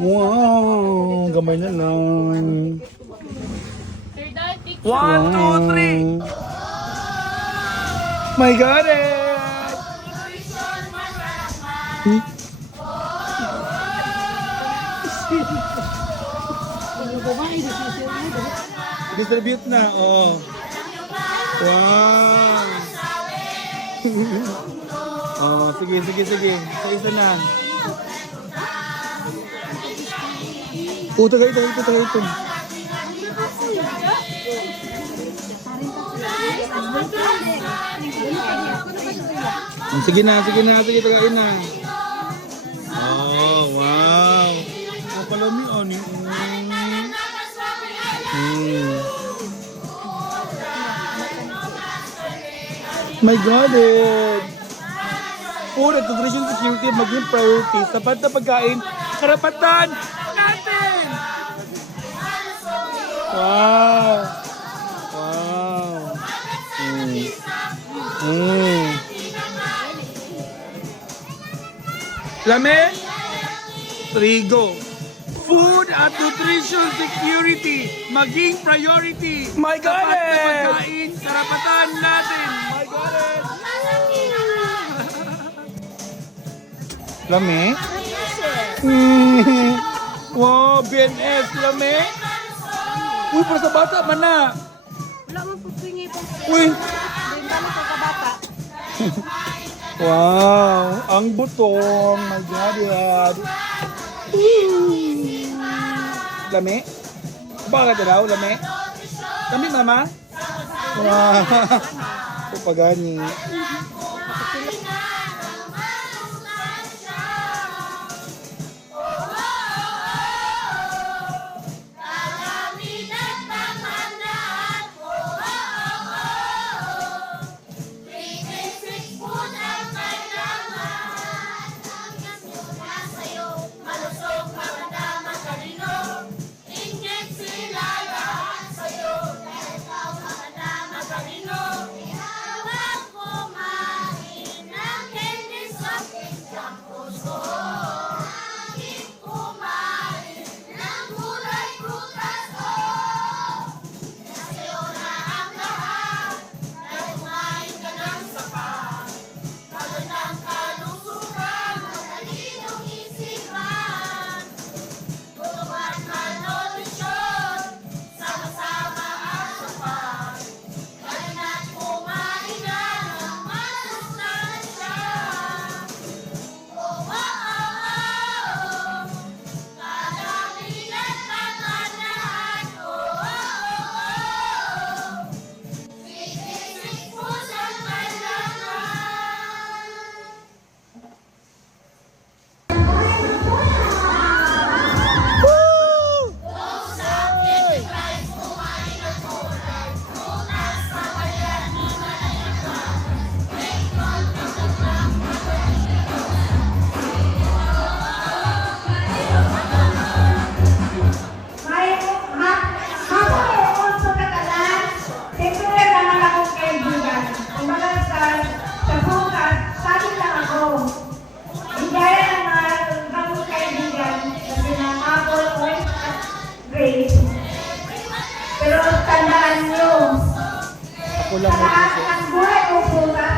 Wow, gamay na lang. 1, 2, 3. My God, distribute na, oh. Wow. Oh, sige. Sa isa na. Taga ito. Sige, tagain na. Oh, wow. Oh, palami, ani. My God, Food at nutrition security maging priority. Sapat na pagkain, karapatan natin! Wow! Lame? Trigo. Food at nutrition security maging priority. My God! Sapat na pagkain, karapatan natin. My God! Lame? Wow, BNS, lame? Uy, para sa bata man na. Wala mo pupingi po. Uy. Hindi ba na kabata? Wow, ang butong. My God. Lame? Bakit daw, lame? Lame, mama? Wow. Pagani. Pero tandaan nyo, Ako lang sa lahat ng buhay o bukas,